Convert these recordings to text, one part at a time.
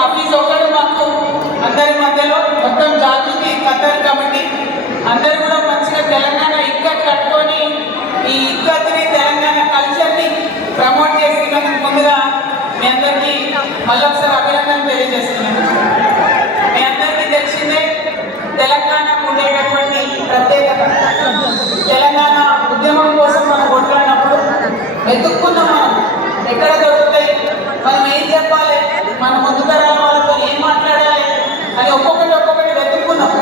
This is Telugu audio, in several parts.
హఫీజ్ ఒకరు మాకు అందరి మధ్యలో మొత్తం జాగృతి ఖద్దర్ కమిటీ అందరూ కూడా మంచిగా తెలంగాణ ఇక్కత్ కట్టుకొని ఈ ఇక్కత్ని తెలంగాణ కల్చర్ని ప్రమోట్ చేస్తున్నందుకు ముందుగా మీ అందరికీ మళ్ళొకసారి అభినందనలు తెలియజేస్తున్నాను. మీ అందరికీ తెలిసిందే తెలంగాణకు ఉండేటటువంటి ప్రత్యేకత. తెలంగాణ ఉద్యమం కోసం మనం కొట్లాడినప్పుడు వెతుక్కున్నాం, మనం ఎక్కడ దొరుకుతాయి, మనం ఏం చెప్పాలి, మన ముందు తరాల వాళ్ళతో ఏం మాట్లాడాలి అని ఒక్కొక్కటి వెతుక్కున్నాం.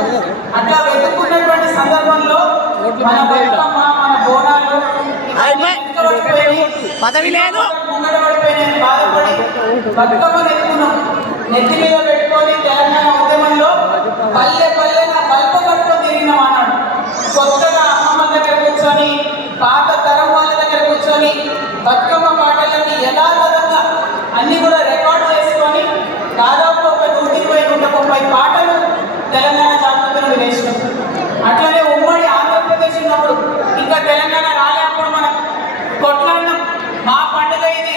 అట్లా వెతుక్కున్నటువంటి సందర్భంలో మన బతుకమ్మ, మన బోనాలు పదవి లేదు ముంగడబడిపోయినాయని బాధపడి బతుకమ్మను ఎత్తుకున్నాం. నెత్తి మీద పెట్టుకొని తెలంగాణ ఉద్యమంలో పల్లె నా బల్పు కట్టుకొని తిరిగినాం అన్నాడు. కొత్తగా అమ్మమ్మ దగ్గర కూర్చొని, పాత తరం వాళ్ళ దగ్గర కూర్చొని బతుకమ్మ పాటలకి యథాతథంగా అన్ని కూడా రికార్డ్ చేసుకొని దాదాపు ఒక 120-130 పాటలు తెలంగాణ జాగృతిలో వేసినాం. అట్లనే ఉమ్మడి ఆంధ్రప్రదేశ్ ఉన్నప్పుడు, ఇంకా తెలంగాణ రాలేప్పుడు మనం కొట్లాడినాం. మా పండుగ ఇది,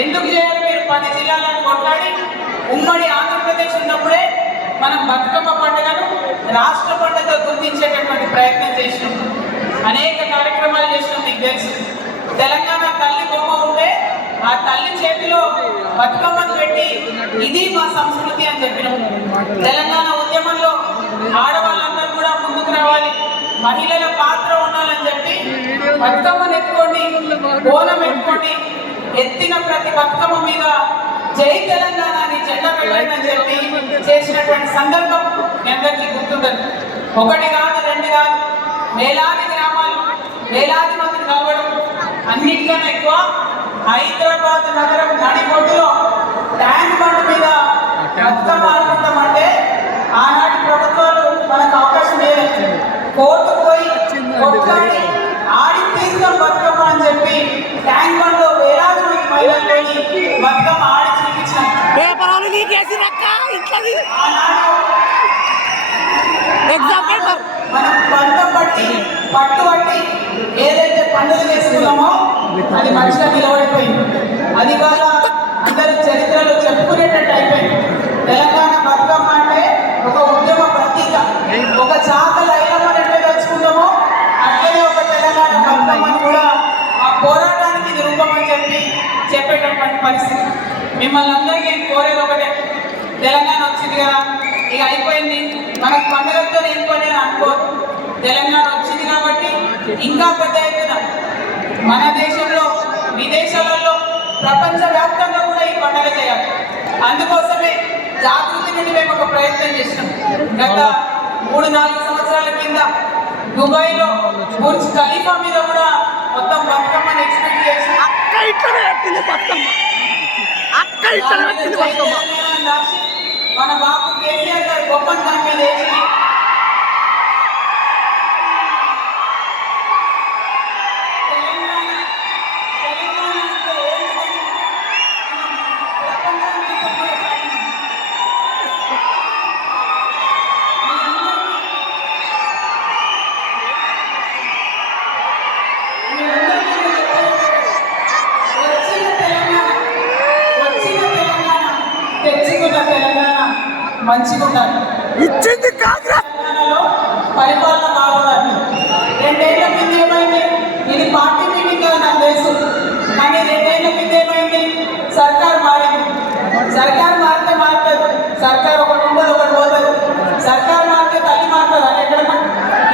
ఎందుకు చేయాలి మీరు 10 జిల్లాలను కొట్లాడి? ఉమ్మడి ఆంధ్రప్రదేశ్ ఉన్నప్పుడే మనం బతుకమ్మ పండుగను రాష్ట్ర పండుగ గుర్తించేటటువంటి ప్రయత్నం చేసినాం. అనేక కార్యక్రమాలు చేసినాం. మీకు తెలుసు, తెలంగాణ తల్లి బొమ్మ ఉంటే ఆ తల్లి చేతిలో బతుకమ్మను పెట్టి ఇది మా సంస్కృతి అని చెప్పినాం. తెలంగాణ ఉద్యమంలో ఆడవాళ్ళందరూ కూడా ముందుకు రావాలి, మహిళల పాత్ర ఉండాలని చెప్పి బతుకమ్మను ఎత్తుకోండి, బోనం ఎత్తుకోండి, ఎత్తిన ప్రతి బతుకమ్మ మీద జై తెలంగాణ అని జెండా పెట్టండి అని చెప్పి చేసినటువంటి సందర్భం మీ అందరికీ గుర్తుంటుంది. 1 కాదు 2 కాదు, వేలాది గ్రామాలు, వేలాది మందిని కలవడం. అన్నిటికన్నా ఎక్కువ హైదరాబాద్ నగరం నడిబొడ్డులో ట్యాంక్ బండ్ మీద బతుకమ్మ ఆడుకుంటామంటే ఆనాటి ప్రభుత్వాలు మనకు అవకాశం లేదు. కోర్టు పోయి కొట్లాడి ఆడి తీర్థం బతుకమ్మ అని చెప్పి ట్యాంక్ బండ్ లో వేలాది మంది మహిళల్ని బతుకమ్మ ఆడి చూపించాం. మనం పట్టుబట్టి ఏదైతే పండుగ చేసుకున్నామో అది మంచిగా నిలబడిపోయింది. అది వల్ల అందరి చరిత్రలో చెప్పుకునేటట్టు అయిపోయింది. తెలంగాణ బతుకమ్మ అంటే ఒక ఉద్యమ ప్రతీక. ఒక చాకలి ఐలమ్మని ఎట్లా తెచ్చుకుందామో అట్లనే ఒక తెలంగాణ బతుకమ్మని కూడా ఆ పోరాటానికి ఇది రూపమని చెప్పేటటువంటి పరిస్థితి. మిమ్మల్ని అందరికీ నేను కోరేది ఒకటే, తెలంగాణ వచ్చింది కదా, ఇక అయిపోయింది, మనకు పండుగలతో ఏం పని అని అనుకోదు. తెలంగాణ వచ్చింది కాబట్టి ఇంకా పెద్ద ఎత్తున మన దేశంలో, విదేశాలలో, ప్రపంచవ్యాప్తంగా కూడా ఈ పండుగ చేయాలి. అందుకోసమే జాగృతి నుండి మేము ఒక ప్రయత్నం చేసినాం. గత 3-4 సంవత్సరాల కింద దుబాయ్లో బుర్జ్ ఖలీఫా మీద కూడా మొత్తం బతుకమ్మని ఎక్స్పెక్ట్ చేసి మన బాబు కేసీఆర్ గారు బొమ్మను దాని మీద వేసి మంచిగా ఉండాలి. ఇచ్చింది కాంగ్రెస్ తెలంగాణలో పరిపాలన బాగుండాలి. 2 ఏళ్ల కింద ఏమైంది, ఇది పార్టీ మీటింగ్ కాదు నాకు తెలుసు, కానీ 2 ఏళ్ల కింద ఏమైంది, సర్కార్ మారింది. సర్కార్ మారితే మారుతుంది, సర్కార్ ఒకటి ఉండదు, ఒకటి పోతుంది. సర్కార్ మారితే తల్లి మారుతుంది అని ఎక్కడన్నా.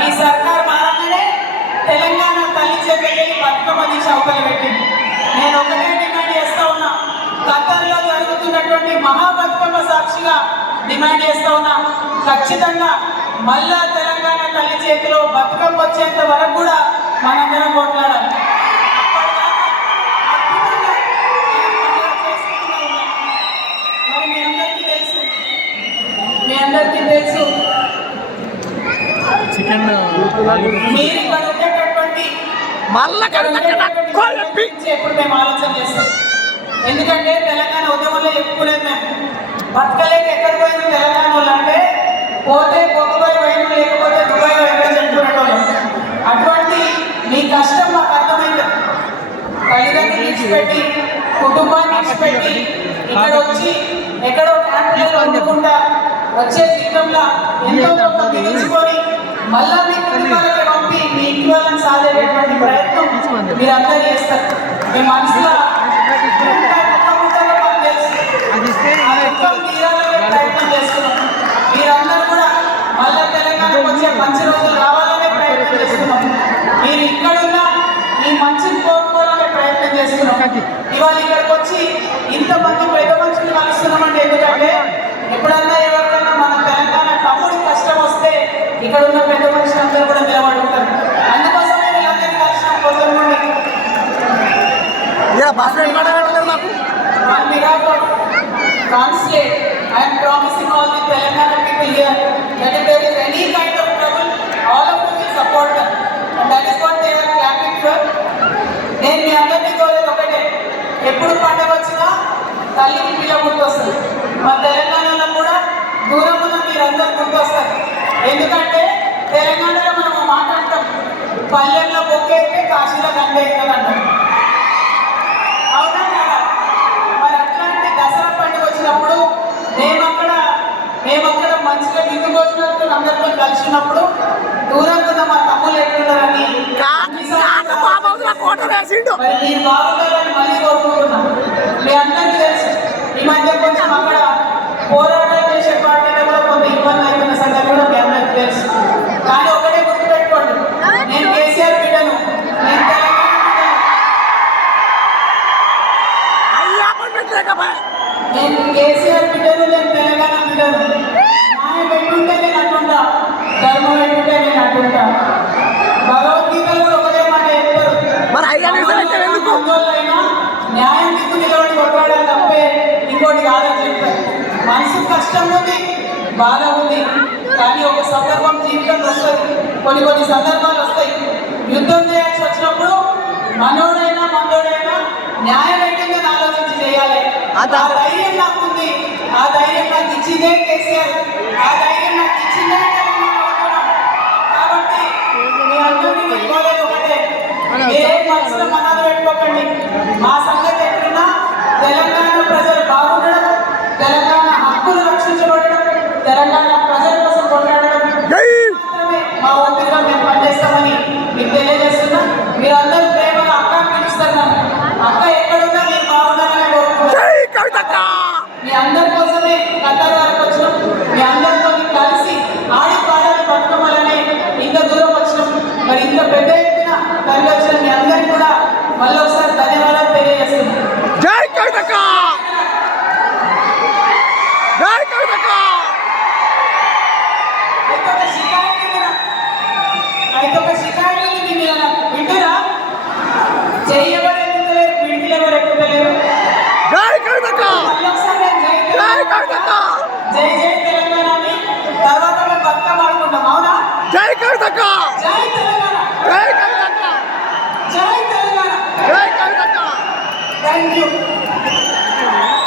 ఈ సర్కార్ మారగానే తెలంగాణ తల్లి చేతులకి బతుకమ్మ తీసి అవతల పెట్టింది. నేను ఒకటే డిమాండ్ చేస్తా ఉన్నా, ఖత్తర్లో జరుగుతున్నటువంటి మహాబతుకమ్మ సాక్షిగా డిమాండ్ చేస్తా ఉన్నా, ఖచ్చితంగా మళ్ళా తెలంగాణ తల్లి చేతిలో బతుకమ్మ వచ్చేంత వరకు కూడా మనందరం కొట్లాడాలి. మరి మీ అందరికీ తెలుసు మీరు ఇక్కడ ఉండేటటువంటి ఎప్పుడు మేము ఆలోచన చేస్తాం. ఎందుకంటే తెలంగాణ ఉద్యమంలో చెప్పుకునేది మేము బతకలేక ఎక్కడ పోయింది తెలంగాణ వాళ్ళు అంటే, పోతే పొద్దుబాయి వైపు లేకపోతే దుబాయ్ వైపు చెప్పుకునేటోళ్ళు. అటువంటి మీ కష్టం మాకు అర్థమైంది. తల్లిదండ్రులు ఇచ్చిపెట్టి, కుటుంబాన్ని ఇచ్చిపెట్టి ఇక్కడ వచ్చి ఎక్కడో క్యాంటీన్లో వండుకుంటా వచ్చే జీతంలో ఎంతో కొంత మిగిల్చుకొని మళ్ళా మీ కుటుంబాలకి పంపి మీ ఇంటి వాళ్ళని సాధేటటువంటి ప్రయత్నం మీరందరూ చేస్తారు. మీ మనసులో ప్రయత్నం చేస్తున్నాం. మీరందరూ కూడా మళ్ళా తెలంగాణకు వచ్చే మంచి రోజులు రావాలనే ప్రయత్నం చేస్తున్నాం. మీరు ఇక్కడున్నా ఈ మంచిని కోరుకోవాలనే ప్రయత్నం చేస్తున్నాం. ఇవాళ ఇక్కడికి వచ్చి ఇంతమంది పెద్ద మనుషులు కలుస్తున్నామంటే ఎందుకంటే ఎప్పుడన్నా ఎవరికైనా మన తెలంగాణ తమ్ముడి కష్టం వస్తే ఇక్కడ ఉన్న పెద్ద మనుషులందరూ కూడా నిలబడుతారు. అందుకోసమే వీళ్ళందరినీ కలిసినాం. కొంతమంది on behalf of Consulate, I am promising all the Telangana people here that if there is any kind of trouble, all of you will support them. And that is what they are clapping for. నేను మీ అందరినీ కోరేది ఒకటే, ఎప్పుడు పండుగ వచ్చినా తల్లికి పిల్ల గుర్తొస్తుంది. మా తెలంగాణలో కూడా దూరం ఉన్న మీరందరూ గుర్తొస్తారు. ఎందుకంటే తెలంగాణలో మనం మాట్లాడతాం, పల్లెల్లో బొక్కేస్తే కాశీలో గంగ అవుతుందంటాం. అవునా కదా? మరి అట్లాంటి దసరా పండుగ వచ్చినప్పుడు మేమక్కడ మంచిగా విందు భోజనాలతో అందరితో కలిసినప్పుడు దూరంగా ఉన్న మా తమ్ముళ్ళు ఎట్లున్నారని మరి మీరు బాగుండాలని మళ్ళీ కోరుకుంటున్నాం. మీ అందరికీ తెలుసు ఈ మధ్య కొంచెం అక్కడ పోరాటాలు చేసే పార్టీలో కూడా కొంత ఇబ్బంది అవుతున్న సంగతి కూడా మీ అందరికీ తెలుసు. కానీ ఒకటే గుర్తుపెట్టుకోండి, నేను కేసీఆర్ బిడ్డను, నేను నేను కేసీఆర్ బిడ్డను, నేను తెలంగాణ బిడ్డను. న్యాయం పెట్టుంటే నేను అంటుంటా, ధర్మం పెట్టుంటే నేను అంటుంటా. భగవద్గీత కూడా ఒకటే మాట చెప్తారు, అయినా న్యాయం దిక్కు నిలబడి కొట్లాడాలి తప్పే ఇంకోటి కాదని చెప్తారు. మనసు కష్టం ఉంది, బాధ ఉంది, కానీ ఒక సందర్భం జీవితంలో వస్తుంది. కొన్ని సందర్భాలు వస్తాయి. యుద్ధం చేయాల్సి వచ్చినప్పుడు మనోడైనా మందోడైనా న్యాయం ఏంటంటే ఆలోచించి చేయాలి. ఆ ధైర్యం నాకుంది, ఆ ధైర్యం నాకు ఇచ్చిందే కేసీఆర్, ఆ ధైర్యం నాకు ఇచ్చిందే తెలంగాణ. కాబట్టి మీ అందరినీ మీకు కోరేది ఒకటే, మీరేం మనసులో మనాలు పెట్టుకోకండి. మా సంగతి ఎట్లున్నా తెలంగాణ ప్రజలు బాగుండడం, తెలంగాణ హక్కులు రక్షించబడడం, తెలంగాణ ప్రజల కోసం కొట్లాడడం మాత్రమే మా ఓపికగా మేము పనిచేస్తామని మీకు తెలియజేస్తున్నా. మీరందరూ ప్రేమగా అక్క పిలుస్తారు. అక్క ఎక్కడున్నా మీరు బాగుండాలని కోరుకుంటున్నాను. మీ అందరి కోసమే కతార్ వరకు వచ్చినాం. మీ అందరితో కలిసి ఆడి పాడాలి బతుకమ్మలని ఇంత దూరం వచ్చినాం. మరి ఇంత పెద్ద ఎత్తున తరలి వచ్చిన మీ అందరికీ కూడా మళ్ళీ ఒకసారి ధన్యవాదాలు తెలియజేస్తున్నాం. జై కవితక్క, జై కవితక్క. అయితే ఒక షికాయత్ ఉంది మీ మీద, వింటురా? చెయ్యబడి ఎక్కుతలేరు, పిడికిలు ఎవరు ఎక్కుతలేరు. జై కవితక్క, జై కవితక్క, జై జై తెలంగాణ అని తర్వాత మేము బతుకమ్మ ఆడుకుంటాం. అవునా? జై కవితక్క, జై తెలంగాణ, జై కవితక్క, జై తెలంగాణ, జై కవితక్క. Thank you.